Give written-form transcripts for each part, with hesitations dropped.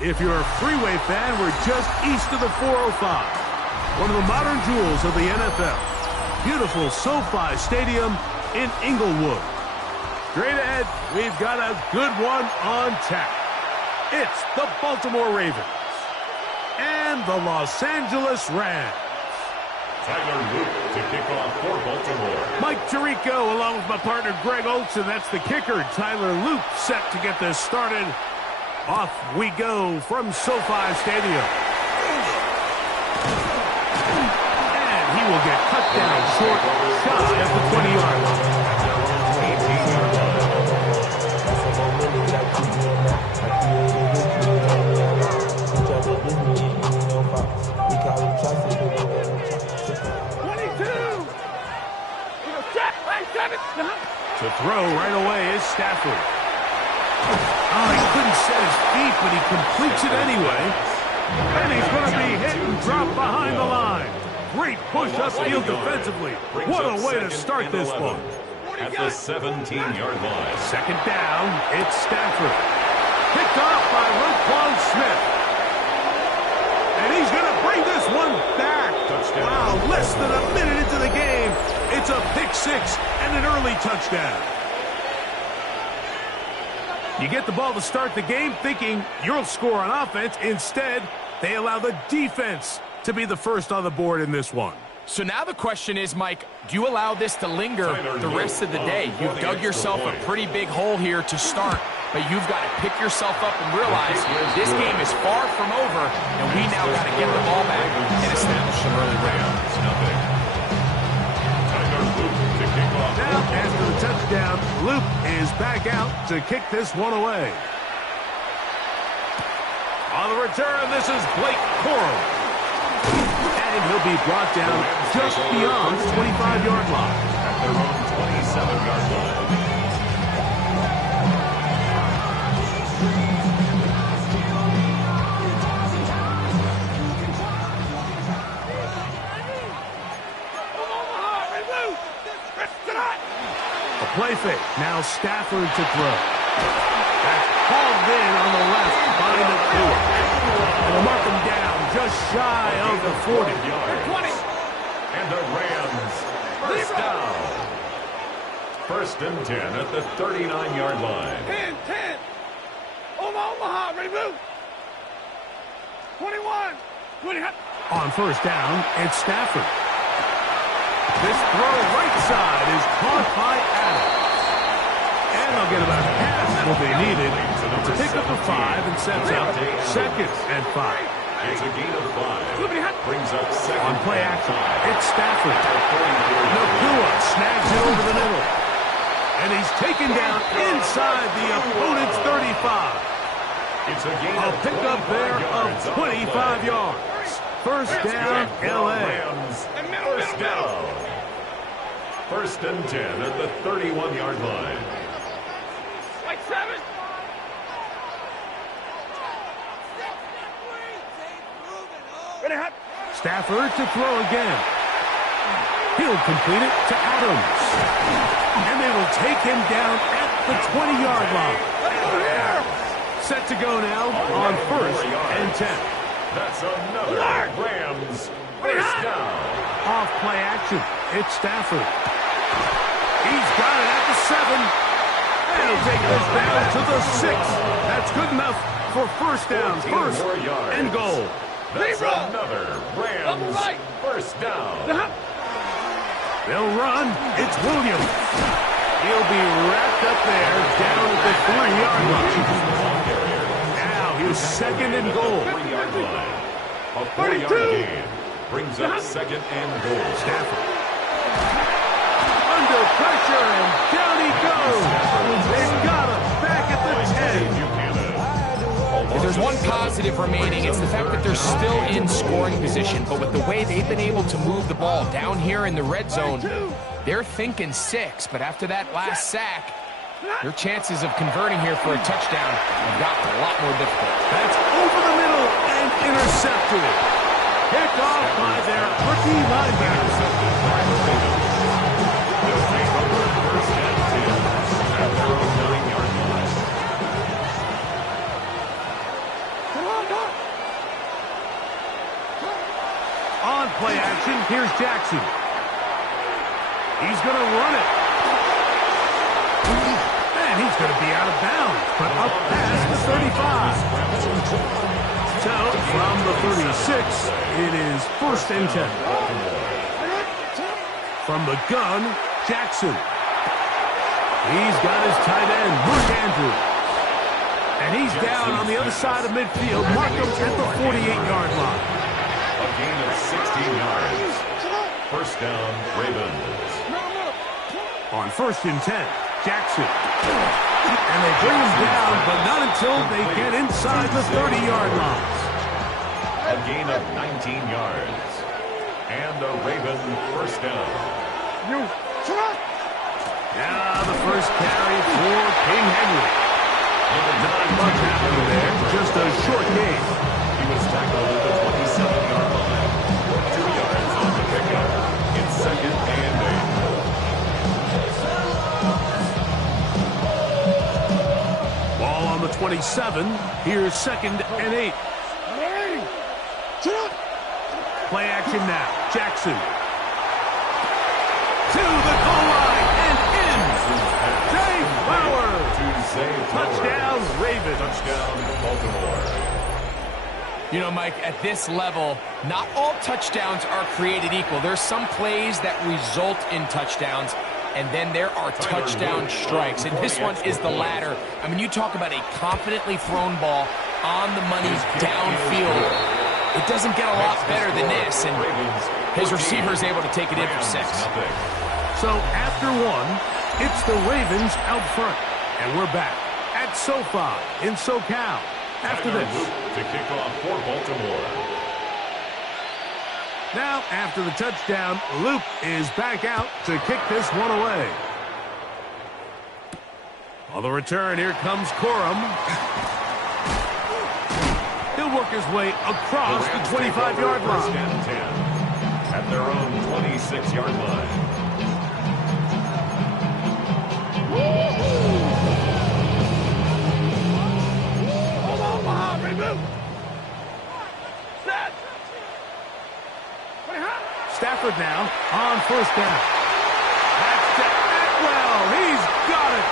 If you're a freeway fan, we're just east of the 405. One of the modern jewels of the NFL. Beautiful SoFi Stadium in Inglewood. Straight ahead, we've got a good one on tap. It's the Baltimore Ravens and the Los Angeles Rams. Tyler Luke to kick off for Baltimore. Mike Tirico along with my partner Greg Olson. That's the kicker. Tyler Luke set to get this started. Off we go from SoFi Stadium. And he will get cut down short, shy of the 20-yard line. To throw right away is Stafford. Oh, he couldn't set his feet, but he completes it anyway. And he's going to be hit and dropped behind the line. Great push upfield defensively. What a way to start this one. At the 17-yard line. Second down, it's Stafford. Picked off by Roquan Smith. And he's going to bring this one back. Touchdown. Wow, less than a minute into the game. It's a pick six and an early touchdown. You get the ball to start the game thinking you'll score on offense. Instead, they allow the defense to be the first on the board in this one. So now the question is, Mike, do you allow this to linger the rest of the day? You've dug yourself a pretty big hole here to start, but you've got to pick yourself up and realize this game is far from over, and we now got to get the ball back and establish some early rounds. Now, after the touchdown, Luke is back out to kick this one away. On the return, this is Blake Corum. And he'll be brought down just beyond the 25-yard line. At their own 27-yard line. A play fake. Now Stafford to throw. That's hauled in on the left by Nakua. And they'll mark him down just shy of the 40. 20. And the Rams first down. First and 10 at the 39-yard line. 10. Omaha, ready, move. 21. 20. On first down, it's Stafford. This throw right side is caught by Adams. And they'll get about half what they needed to pick up a 5 and sets up second and 5. It's a gain of 5. Brings up second. On play action, it's Stafford. Nakua snags it over the middle. And he's taken down inside the opponent's 35. It's a gain A pickup there of 25 yards. First down, L.A. First down. First and 10 at the 31-yard line. Like 7. Stafford to throw again. He'll complete it to Adams. And they will take him down at the 20-yard line. Set to go now on first and 10. That's another Rams first down. Off play action. It's Stafford. He's got it at the 7. And he'll take this down to the 6. That's good enough for first down. First and goal. That's another Rams first down. They'll run. It's Williams. He'll be wrapped up there down at the 3-yard line. Now he's second and goal. 3-yard line. A 4-yard gain. Brings up second and goal. Stafford. Under pressure, and down he goes. They've got him back at the 10. If there's one positive remaining, it's the fact that they're still in scoring position. But with the way they've been able to move the ball down here in the red zone, they're thinking 6. But after that last sack, their chances of converting here for a touchdown have gotten a lot more difficult. That's over the middle and intercepted. Picked off by their rookie linebacker. is going to run it. And he's going to be out of bounds, but up past the 35. So, from the 36, it is 1st and 10. From the gun, Jackson. He's got his tight end, Mark Andrews. And he's down on the other side of midfield. Mark him at the 48-yard line. A gain of 16 yards. 1st down, Ravens. On 1st and 10, Jackson. And they bring him down, but not until they get inside the 30-yard line. A gain of 19 yards. And a Raven 1st down. Now the first carry for King Henry. Not much happening there, just a short gain. He was tackled at the 27-yard line. 2 yards on the pickup. It's 2nd and 8. Ball on the 27. Here's 2nd and 8. Play action now. Jackson. To the goal line and in. Zay Flowers. Touchdown, Ravens. Touchdown, Baltimore. You know, Mike, at this level, not all touchdowns are created equal. There's some plays that result in touchdowns, and then there are touchdown strikes. And this one is the latter. I mean, you talk about a confidently thrown ball on the money downfield. It doesn't get a lot better than this, and his receiver is able to take it in for 6. So after 1, it's the Ravens out front. And we're back at SoFi in SoCal after this. To kick off for Baltimore. Now, after the touchdown, Luke is back out to kick this one away. On the return, here comes Corum. He'll work his way across the 25-yard line. 1st and 10 at their own 26-yard line. Stafford now on 1st down. That's to Atwell. He's got it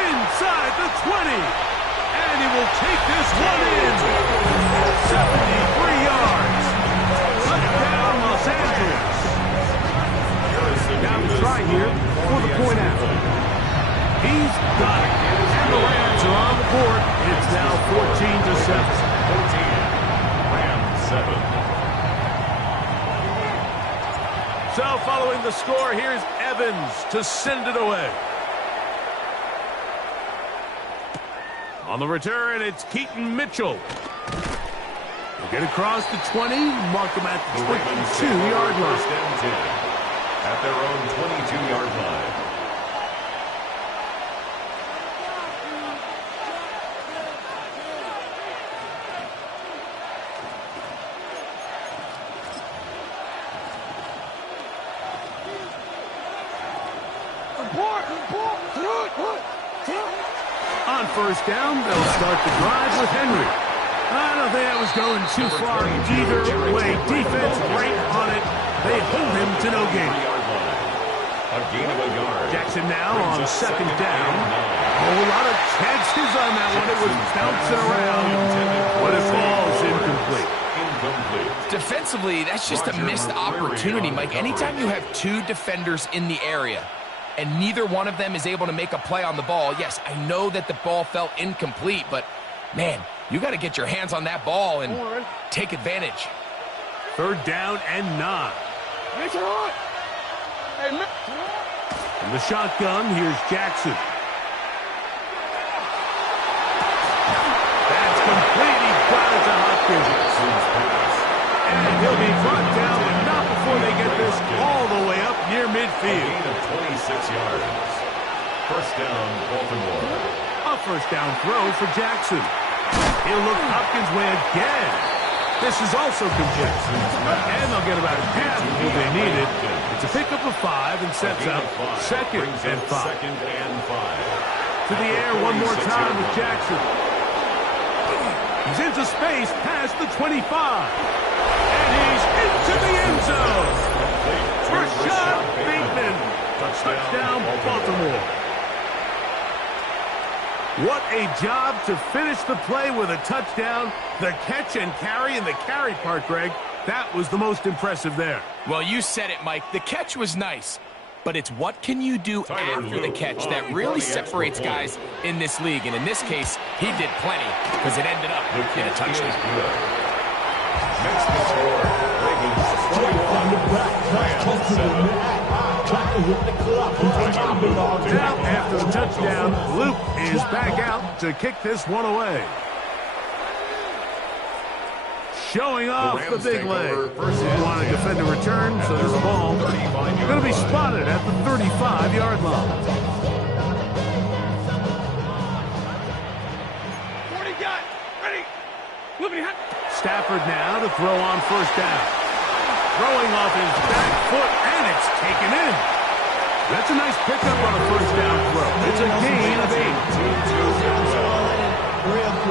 inside the 20. And he will take this one in. 73 yards. Touchdown, Los Angeles. Now the try here for the point out. He's got it. And the Rams are on the board. It's now 14-7. 14. Rams 7. So following the score, here's Evans to send it away. On the return, it's Keaton Mitchell. He'll get across the 20, mark him at the 22-yard line. 1st and 10 at their own 22-yard line. On 1st down, they'll start the drive with Henry. I don't think that was going too far either way. Defense right on it. They hold him to no gain. A gain of a yard. Jackson now on 2nd down. A whole lot of chances on that one. It was bouncing around, but it falls incomplete. Defensively, that's just a missed opportunity, Mike. Anytime you have 2 defenders in the area, and neither one of them is able to make a play on the ball. Yes, I know that the ball felt incomplete, but, man, you got to get your hands on that ball and take advantage. 3rd down and 9. From the shotgun, here's Jackson. That's complete. He got it to Hopkins. And he'll be brought down, but not before they get this all the way up near midfield. A gain of 26 yards. 1st down, Baltimore. A 1st down throw for Jackson. He'll look Hopkins' way again. This is also complete. And they'll get about half of what they needed. It's a pickup of 5 and sets up 2nd and 5. 2nd and 5. To the air one more time with Jackson. He's into space past the 25. And he's into the end zone. Rashad Bateman Touchdown, Baltimore. What a job to finish the play with a touchdown. The catch and carry, and the carry part, Greg, that was the most impressive there. Well, you said it, Mike. The catch was nice, but it's what can you do after the catch that really separates guys in this league. And in this case, he did plenty because it ended up in a touchdown. Next to score, Ravens 21, Now, after the touchdown, Luke is back out to kick this one away. Showing off the big leg. You want to defend a return, so this ball going to be spotted at the 35-yard line. 40 got. Ready. Moving hot. Stafford now to throw on first down. Throwing off his back foot, and it's taken in. That's a nice pickup on a first down throw. It's a gain of 8.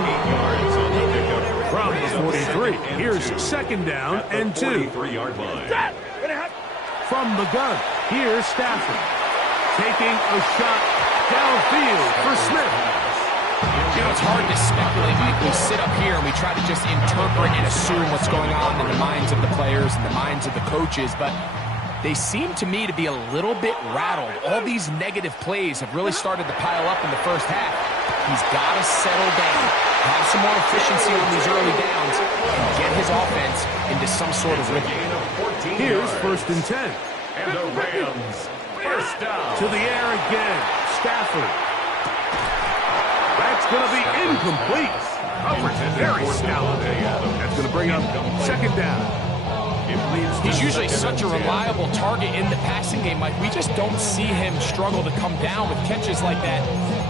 8 yards on the pickup. From the 43, here's second down and 2. 43-yard line. From the gun, here's Stafford. Taking a shot downfield for Smith. You know, it's hard to speculate, Mike. We sit up here and we try to just interpret and assume what's going on in the minds of the players and the minds of the coaches, but they seem to me to be a little bit rattled. All these negative plays have really started to pile up in the first half. He's got to settle down, have some more efficiency on these early downs, and get his offense into some sort of rhythm. Here's first and 10. And the Rams, first down. To the air again, Stafford. That's going to be incomplete. Very stout. That's going to bring up second down. He's usually such a reliable target in the passing game, Mike. We just don't see him struggle to come down with catches like that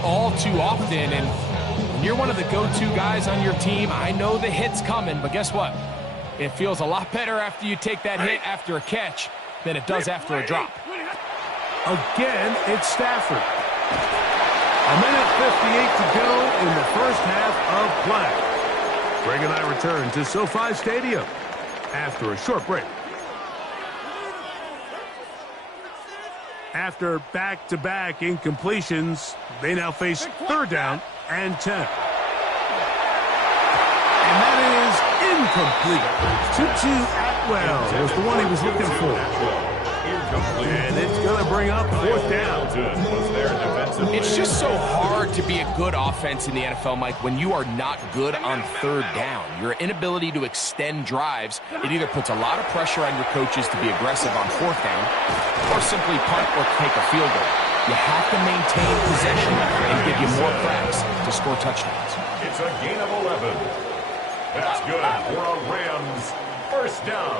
all too often. And when you're one of the go-to guys on your team, I know the hit's coming, but guess what? It feels a lot better after you take that hit after a catch than it does after a drop. Again, it's Stafford. A minute 58 to go in the first half of play. Greg and I return to SoFi Stadium after a short break. After back-to-back incompletions, they now face third down and 10. And that is incomplete. Tutu Atwell was the one he was looking for. And it's going to bring up fourth down. It's just so hard to be a good offense in the NFL, Mike, when you are not good on third down. Your inability to extend drives, it either puts a lot of pressure on your coaches to be aggressive on fourth down or simply punt or take a field goal. You have to maintain possession and give you more cracks to score touchdowns. It's a gain of 11. That's good for a Rams first down.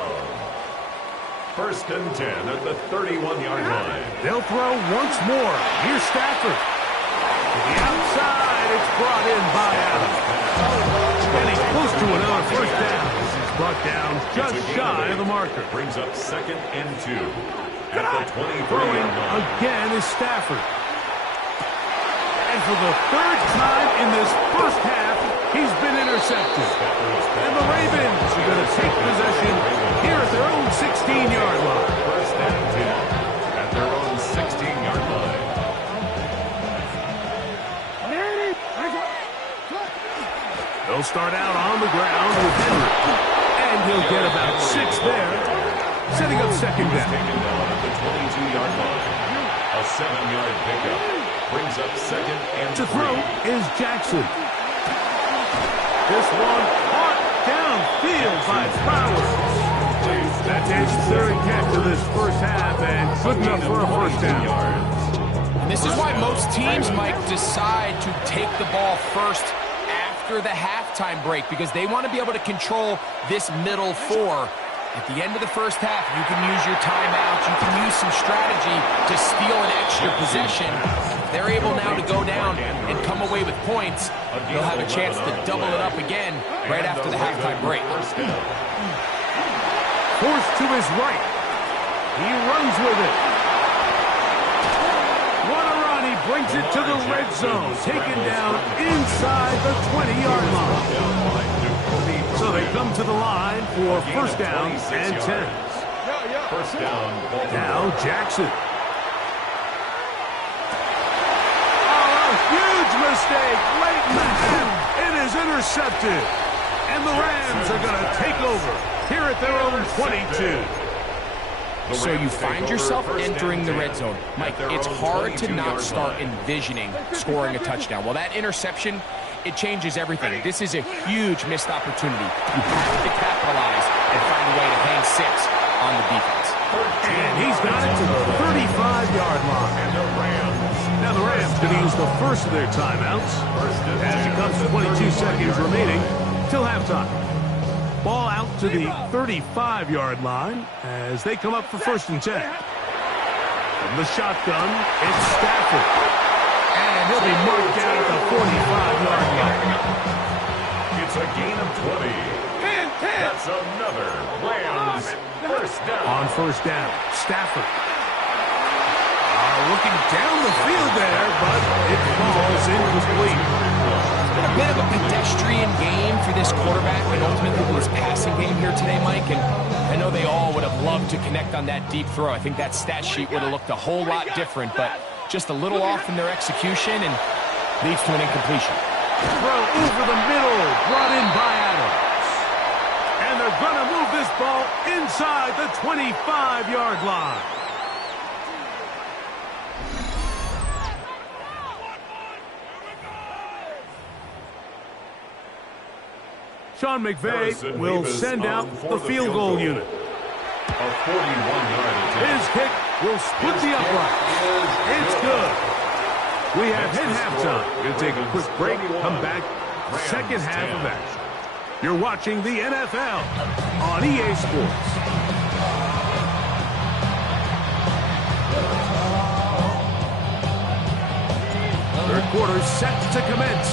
First and 10 at the 31-yard line. They'll throw once more. Here's Stafford. To the outside, it's brought in by Adams. And he's close to another first down. He's brought down just shy of the marker. Brings up second and 2 at the 23-yard line. Again is Stafford. And for the third time in this first half, he's been intercepted. And the Ravens are going to take possession here at their own 16-yard line. First and 10 at their own 16-yard line. They'll start out on the ground with Henry. And he'll get about 6 there, setting up second down. Taken down at the 22-yard line. A 7-yard pickup brings up second and To 3. throw is Jackson. This one caught downfield by Flowers. That's his third catch of this first half, and good enough for a first down. And this is why most teams, Mike, decide to take the ball first after the halftime break, because they want to be able to control this middle four. At the end of the first half, you can use your timeout, you can use some strategy to steal an extra possession. If they're able now to go down and come away with points, they'll have a chance to double it up again right after the halftime break. Forced to his right. He runs with it. What a run. He brings it to the red zone. Taken down inside the 20-yard line. So they come to the line for first down and 10. First down, Baltimore. Now Jackson. mistake late in the half. It is intercepted. And the Rams are going to take over here at their own 22. So you find yourself entering the red zone. Mike, it's hard to not start envisioning scoring a touchdown. Well, that interception, it changes everything. This is a huge missed opportunity. You have to capitalize and find a way to hang 6 on the defense. And he's got it to the 35-yard line. Now the Rams going to use the first of their timeouts as it comes to 22 seconds remaining till halftime. Ball out to the 35-yard line as they come up for 1st and 10. From the shotgun, it's Stafford. And he'll be marked down at the 45-yard line. It's a gain of 20. That's another Rams first down. On 1st down, Stafford. Looking down the field there, but it falls incomplete. It's been a bit of a pedestrian game for this quarterback and ultimately his passing game here today, Mike. And I know they all would have loved to connect on that deep throw. I think that stat sheet would have looked a whole lot different, but just a little off in their execution and leads to an incompletion. Throw over the middle, brought in by Adams. And they're going to move this ball inside the 25-yard line. Sean McVay will send out the field goal unit. A 41-yard attempt. His kick will split the uprights. It's good. We have hit halftime. Going to take a quick break, come back, second half of action. You're watching the NFL on EA Sports. Third quarter set to commence.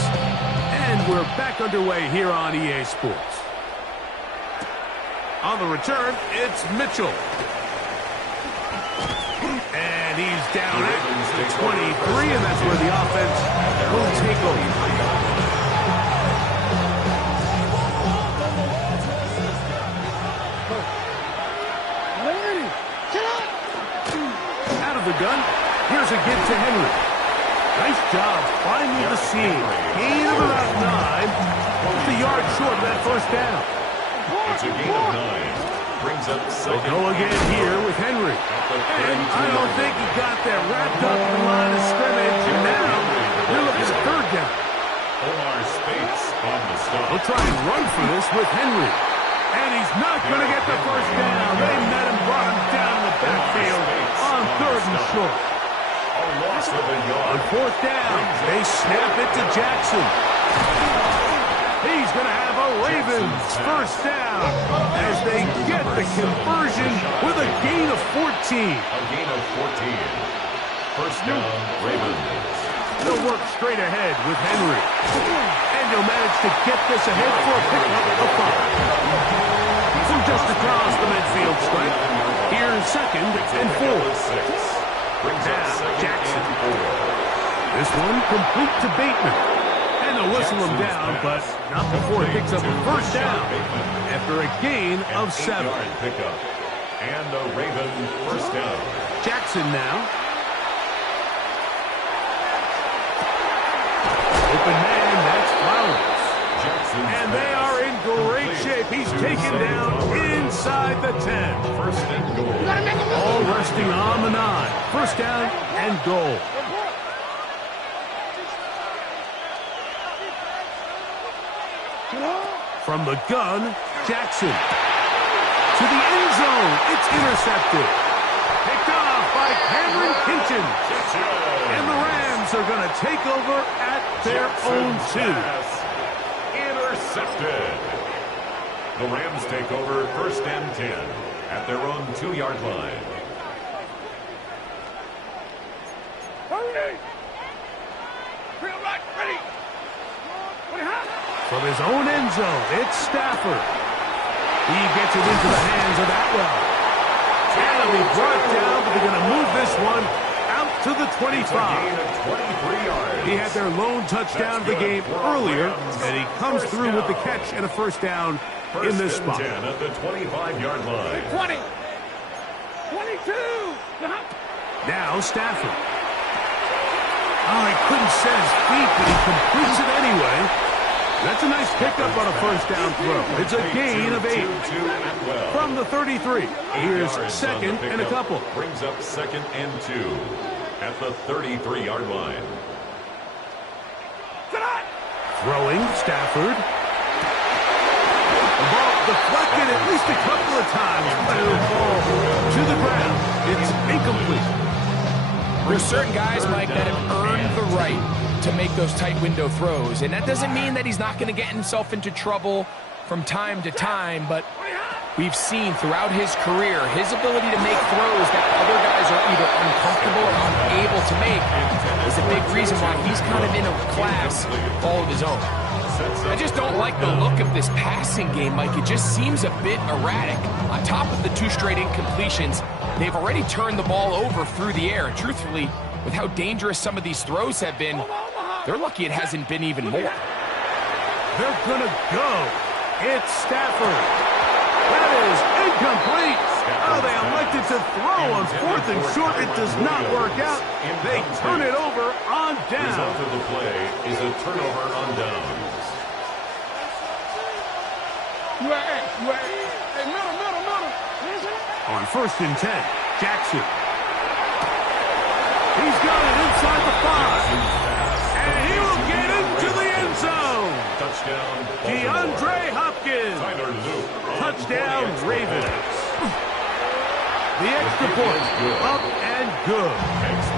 And we're back underway here on EA Sports. On the return, it's Mitchell. And he's down at the 23, and that's where the offense will take over. Out of the gun, here's a give to Henry. Nice job finding the seam. Gain of about 9. Just a yard short of that 1st down. It's a gain of 9. Brings up 2nd. They'll go again here with Henry. And I don't think he got there wrapped up in the line of scrimmage. And now you're looking at 3rd down. Omar Spates on the stop. They'll try and run for this with Henry. And he's not going to get the 1st down. They met him, brought him down in the backfield on 3rd and short. Loss of a yard. On 4th down, they snap it to Jackson. He's going to have a Ravens 1st down as they get the conversion with a gain of 14. A gain of 14. 1st down, Ravens. They'll work straight ahead with Henry. And he'll manage to get this ahead for a pickup of 5. From just across the midfield stripe, here's 2nd and 4. Now, Jackson. This one complete to Bateman. And they'll whistle him down, but not before he picks up a 1st down after a gain of 7. Pickup. And the Raven 1st down. Jackson now. Open man, that's Flowers. And they are in great shape. He's taken down inside the 10. 1st and goal. All resting on the 9. 1st down and goal. From the gun, Jackson. To the end zone. It's intercepted. Picked off by Cameron Kinchen. And the Rams are going to take over at their own 2. Intercepted. The Rams take over 1st and 10 at their own 2-yard line. From his own end zone, it's Stafford. He gets it into the hands of Atwell. And he'll be brought down, but they're going to move this one out to the 25. He had their lone touchdown of the game earlier, and he comes through with the catch and a 1st down in this spot. 10 at the 25-yard line. 20. 22. Now Stafford. Oh, he couldn't set his feet, but he completes it anyway. That's a nice pickup on a first down throw. It's a gain of 8. From the 33, here's second and a couple. Brings up 2nd and 2 at the 33-yard line. Throwing, Stafford. The ball deflected at least a couple of times, but it'll fall to the ground. It's incomplete. There's certain guys, Mike, that have earned the right to make those tight window throws, and that doesn't mean that he's not going to get himself into trouble from time to time, but we've seen throughout his career his ability to make throws that other guys are either uncomfortable or unable to make is a big reason why he's kind of in a class all of his own. I just don't like the look of this passing game, Mike. It just seems a bit erratic. On top of the 2 straight incompletions, they've already turned the ball over through the air. And truthfully, with how dangerous some of these throws have been, they're lucky it hasn't been even more. They're going to go. It's Stafford. That is incomplete. Oh, they elected to throw on 4th and short. It does not work out. They turn it over on down. Result of the play is a turnover on downs. On 1st and 10, Jackson. He's got it inside the 5. And he will get into the end zone. Touchdown, DeAndre Hopkins. Touchdown, Ravens. The extra point, up and good.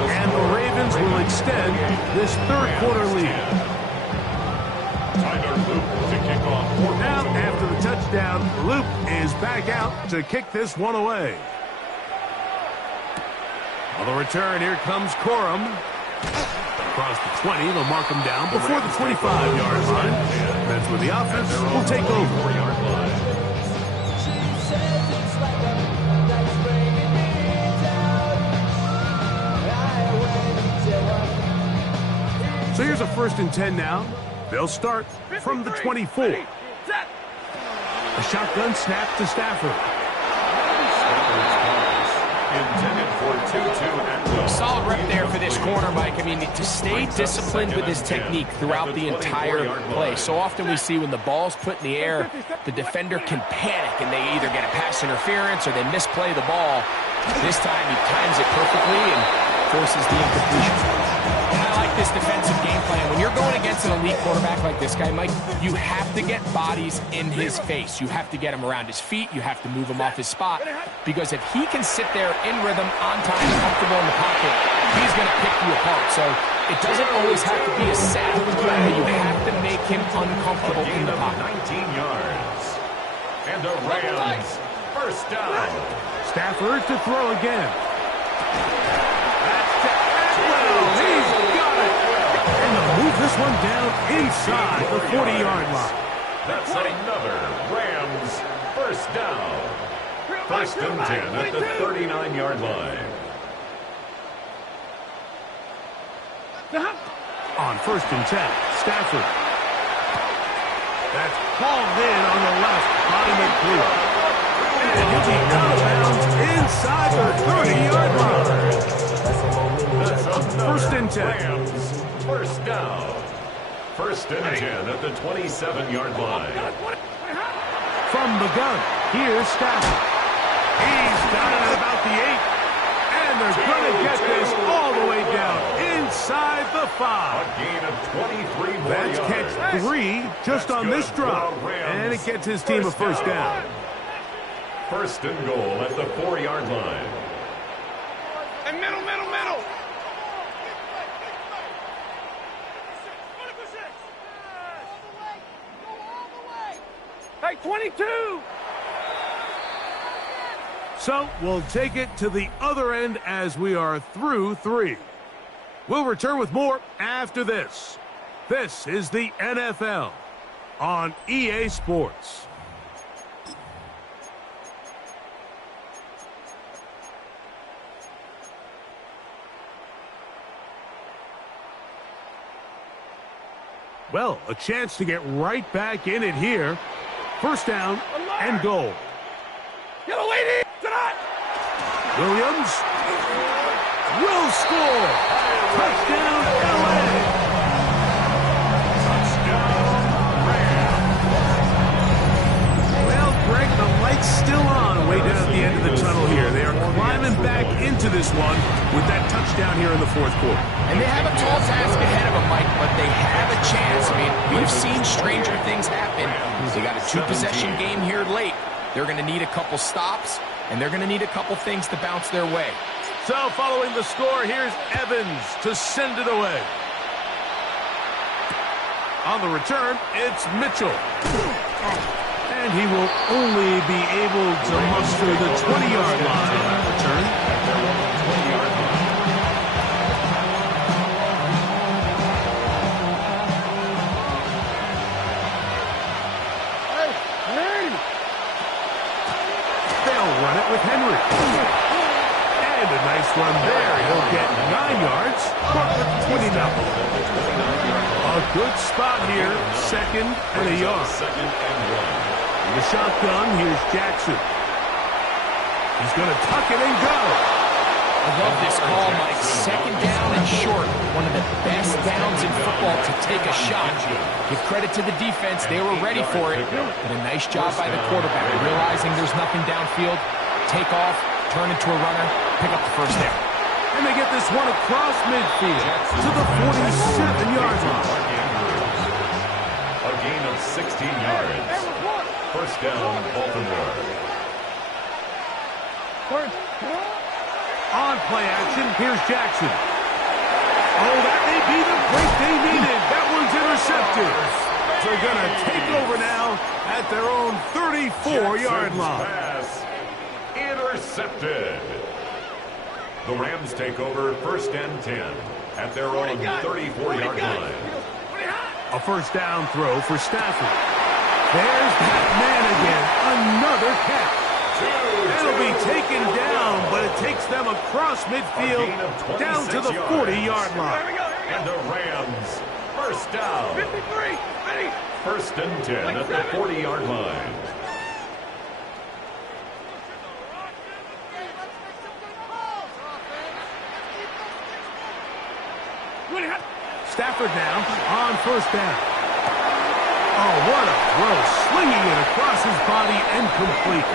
And the Ravens will extend this 3rd quarter lead. Now, after the touchdown, Loop is back out to kick this one away. On the return, here comes Corum. Across the 20, they'll mark him down before the 25-yard line. That's where the offense will take over. So here's a 1st and 10 now. They'll start from the 24. A shotgun snap to Stafford. Solid rep there for this corner, Mike. I mean, to stay disciplined with his technique throughout the entire play. So often we see when the ball's put in the air, the defender can panic and they either get a pass interference or they misplay the ball. This time he times it perfectly and forces the incompletion. And I like this defensive game plan. When you're going against an elite quarterback like this guy, Mike, you have to get bodies in his face. You have to get him around his feet. You have to move him off his spot. Because if he can sit there in rhythm, on time, comfortable in the pocket, he's going to pick you apart. So it doesn't always have to be a sack, but you have to make him uncomfortable in the pocket. 19 yards. And the Rams, 1st down. Stafford to throw again. That's to Atwell. He's got it. And they'll move this one down inside the 40-yard line. That's another Rams 1st down. 1st and 10 at the 39-yard line. On 1st and 10, Stafford. That's hauled in on the left, bottom and clear. And he'll be out of bounds inside the 30-yard line. That's 1st and 10. Rams 1st down. 1st and 10 at the 27-yard line. From the gun, here's Stafford. He's got it at about the 8. And they're going to get this all the way down inside the 5. A gain of 23 more That's yards. catch 3 just on this drop. And it gets his team a 1st down. 1st and goal at the 4-yard line. And middle. Hey, 22! So we'll take it to the other end as we are through 3. We'll return with more after this. This is the NFL on EA Sports. Well, a chance to get right back in it here. 1st down and goal. Get a lady tonight! Williams will score. Touchdown, LA. fourth quarter. And they have a tall task ahead of them, Mike, but they have a chance. I mean, we've seen stranger things happen. They got a two-possession game here late. They're going to need a couple stops, and they're going to need a couple things to bounce their way. So following the score, here's Evans to send it away. On the return, it's Mitchell. And he will only be able to muster the 20-yard line on that return. They'll run it with Henry. And a nice run there. He'll get 9 yards. Short with 20 now. A good spot here. Second and a yard. In the shotgun, here's Jackson. He's going to tuck it and go. I love this call, Mike. Second down and short. One of the best downs in football to take a shot. Give credit to the defense. They were ready for it. But a nice job by the quarterback. Realizing there's nothing downfield. Take off, turn into a runner, pick up the first down. And they get this one across midfield to the 47-yard line. A gain of 16 yards. First down, Baltimore. On play action, here's Jackson. Oh, that may be the break they needed. That one's intercepted. They're going to take over now at their own 34-yard line. Pass intercepted. The Rams take over first and 10 at their own 34-yard line. A first down throw for Stafford. There's that man again. Another catch. It'll be taken down, but it takes them across midfield down to the 40-yard line. And the Rams, first down. 53, ready. First and 10 at the 40-yard line. Stafford now on first down. Oh, what a throw. Slinging it across his body and complete.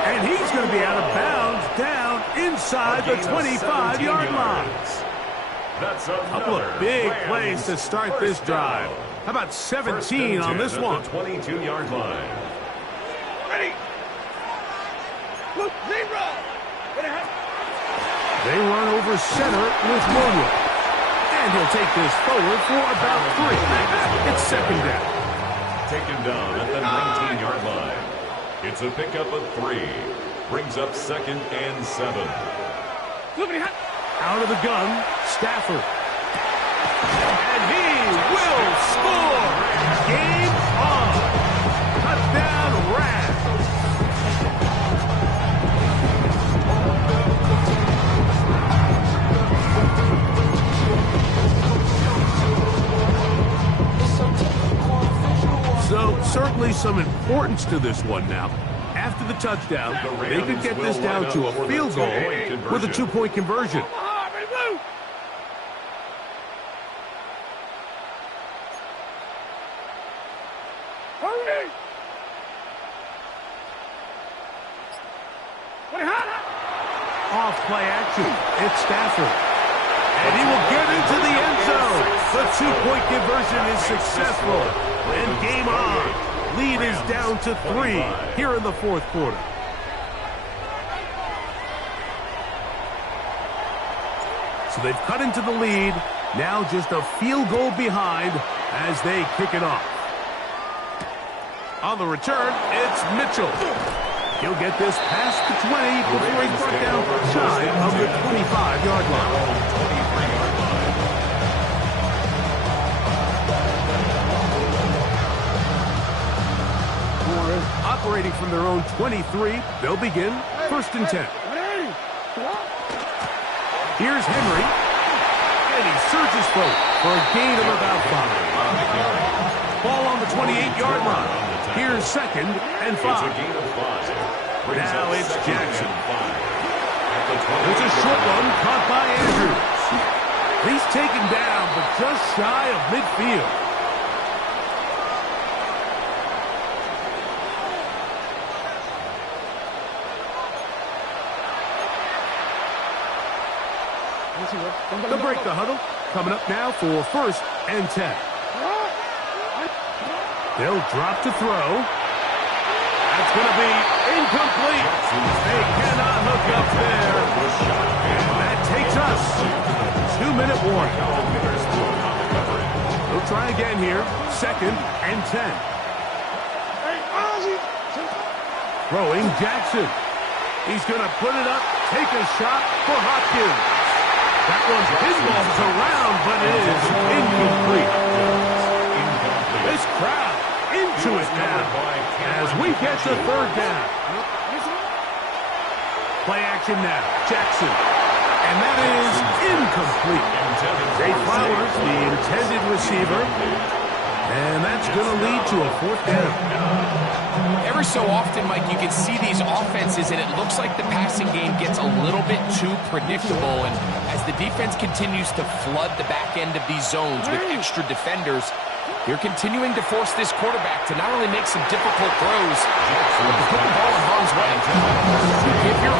And he's going to be out of bounds down inside the 25-yard line. That's a couple of big plays to start this drive. How about 17 on this one? 22-yard line. Ready. Look, zero. They run over center with Williams. And he'll take this forward for about 3. It's second down. Taken down at the 19-yard line. It's a pickup of 3. Brings up second and 7. Out of the gun, Stafford. And he will score. Game on. Touchdown, Rams. So certainly some importance to this one now. After the touchdown, they could get this down to a field goal with a 2-point conversion. Off play action, it's Stafford. And he will get into the end zone. The 2-point conversion is successful. And game on. Lead is down to 3 here in the fourth quarter. So they've cut into the lead. Now just a field goal behind as they kick it off. On the return, it's Mitchell. He'll get this past the 20 before he's brought down shy of the 25-yard line. Operating from their own 23, they'll begin first and 10. Here's Henry, and he surges forward for a gain of about 5. Ball on the 28-yard line. Here's second and 5. Now it's Jackson. There's a short one caught by Andrews. He's taken down, but just shy of midfield. They'll break the huddle. Coming up now for 1st and 10. They'll drop to throw. That's going to be incomplete. They cannot hook up there. And that takes us to 2-minute warning. They'll try again here. 2nd and 10. Throwing Jackson. He's going to put it up, take a shot for Hopkins. That one's pinballs around, but it is incomplete. This crowd into it now as we get the 3rd down. Play action now. Jackson. And that is incomplete. Zay Flowers, the intended receiver. And that's going to lead to a 4th down. Every so often, Mike, you can see these offenses, and it looks like the passing game gets a little bit too predictable. And as the defense continues to flood the back end of these zones with extra defenders, they're continuing to force this quarterback to not only make some difficult throws, but to put the ball in harm's way. You give your